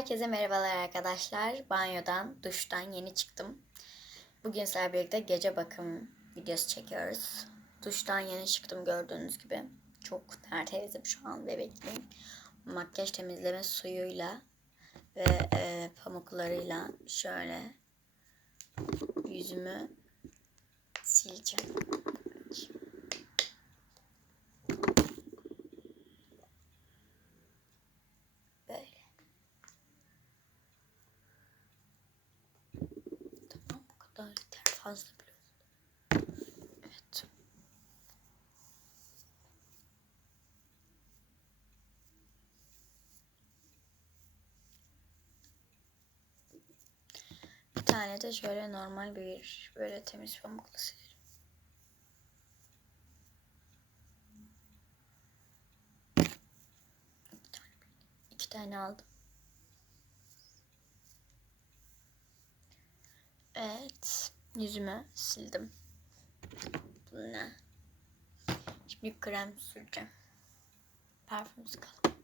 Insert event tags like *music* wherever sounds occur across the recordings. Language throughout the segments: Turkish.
Herkese merhabalar arkadaşlar. Banyodan, duştan yeni çıktım. Bugün sizlerle birlikte gece bakım videosu çekiyoruz. Duştan yeni çıktım gördüğünüz gibi. Çok tertemizim şu an bebekliyim. Makyaj temizleme suyuyla ve e, pamuklarıyla şöyle yüzümü sileceğim. Kadar yeter fazla. Bir tane de şöyle normal bir böyle temiz pamukla silerim. İki tane aldım. Evet. Yüzüme sildim. Bu ne? Şimdi krem süreceğim. Parfüm sıkalım.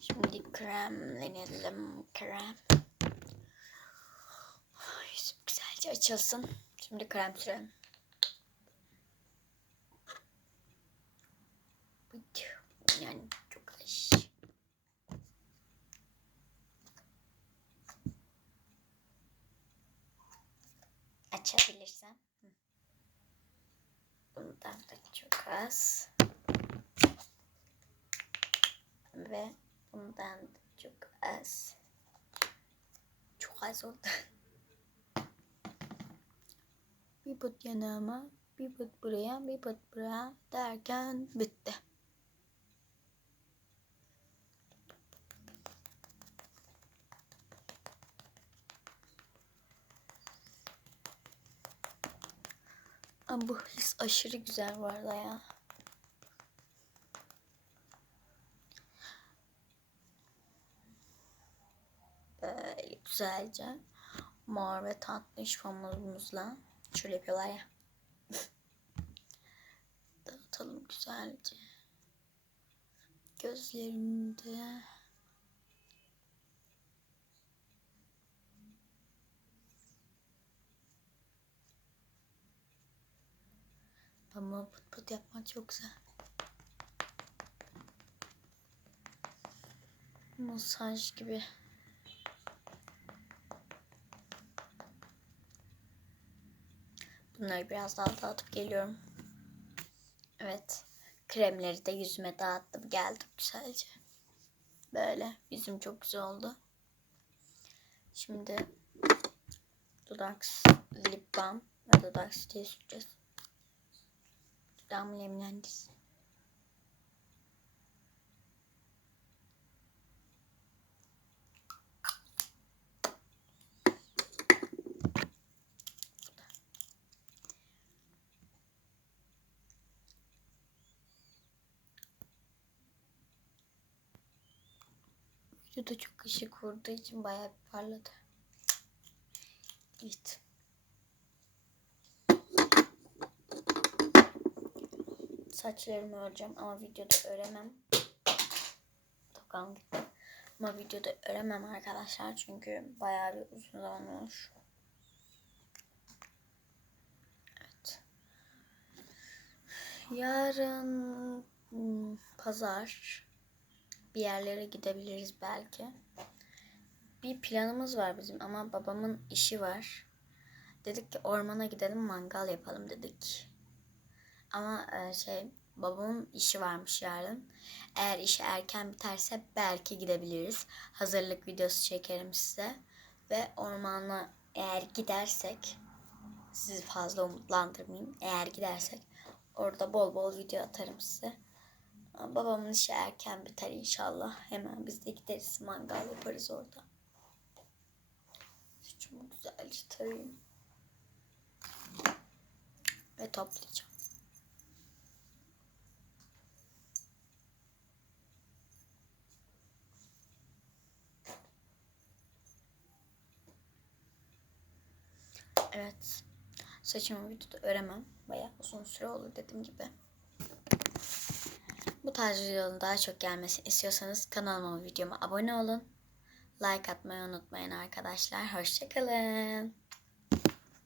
Şimdi kremlenelim. Krem. Yüzüm güzelce açılsın. Şimdi krem sürelim. Yani çok hoş. Açabilirsem. Bundan da çok az. Ve bundan da çok az. Çok az oldu. *laughs* Bir put yanağıma, bir put buraya, bir put buraya derken bitti. Ama bu his aşırı güzel bu arada ya. Böyle güzelce mor ve tatlış pamukımızla şöyle yapıyorlar ya. *laughs* Dağıtalım güzelce. Gözlerimde. Ama pıt pıt yapmak çok güzel. Masaj gibi. Bunları biraz daha dağıtıp geliyorum. Evet. Kremleri de yüzüme dağıttım. Geldim güzelce. Böyle. Yüzüm çok güzel oldu. Şimdi dudak lip balm ve dudak stiği süreceğiz. Dudağım nemlendi. Videoda çok ışık vurduğu için bayağı bir parladı. Evet. Saçlarımı öreceğim ama videoda öremem. Tokam gitti. Ama videoda öremem arkadaşlar çünkü bayağı bir uzun zaman olmuş. Evet. Yarın hmm, pazar bir yerlere gidebiliriz belki. Bir planımız var bizim ama babamın işi var. Dedik ki ormana gidelim mangal yapalım dedik. Ama e, şey babamın işi varmış yarın. Eğer işi erken biterse belki gidebiliriz. Hazırlık videosu çekerim size. Ve ormana eğer gidersek sizi fazla umutlandırmayayım. Eğer gidersek orada bol bol video atarım size. Babamın işi erken biter inşallah. Hemen biz de gideriz mangal yaparız orada. Saçımı güzelce tarayayım. Ve toplayacağım. Evet. Saçımı videoda öremem. Bayağı uzun süre olur dediğim gibi. Bu tarz videoların daha çok gelmesini istiyorsanız kanalıma videoma abone olun. Like atmayı unutmayın arkadaşlar. Hoşçakalın.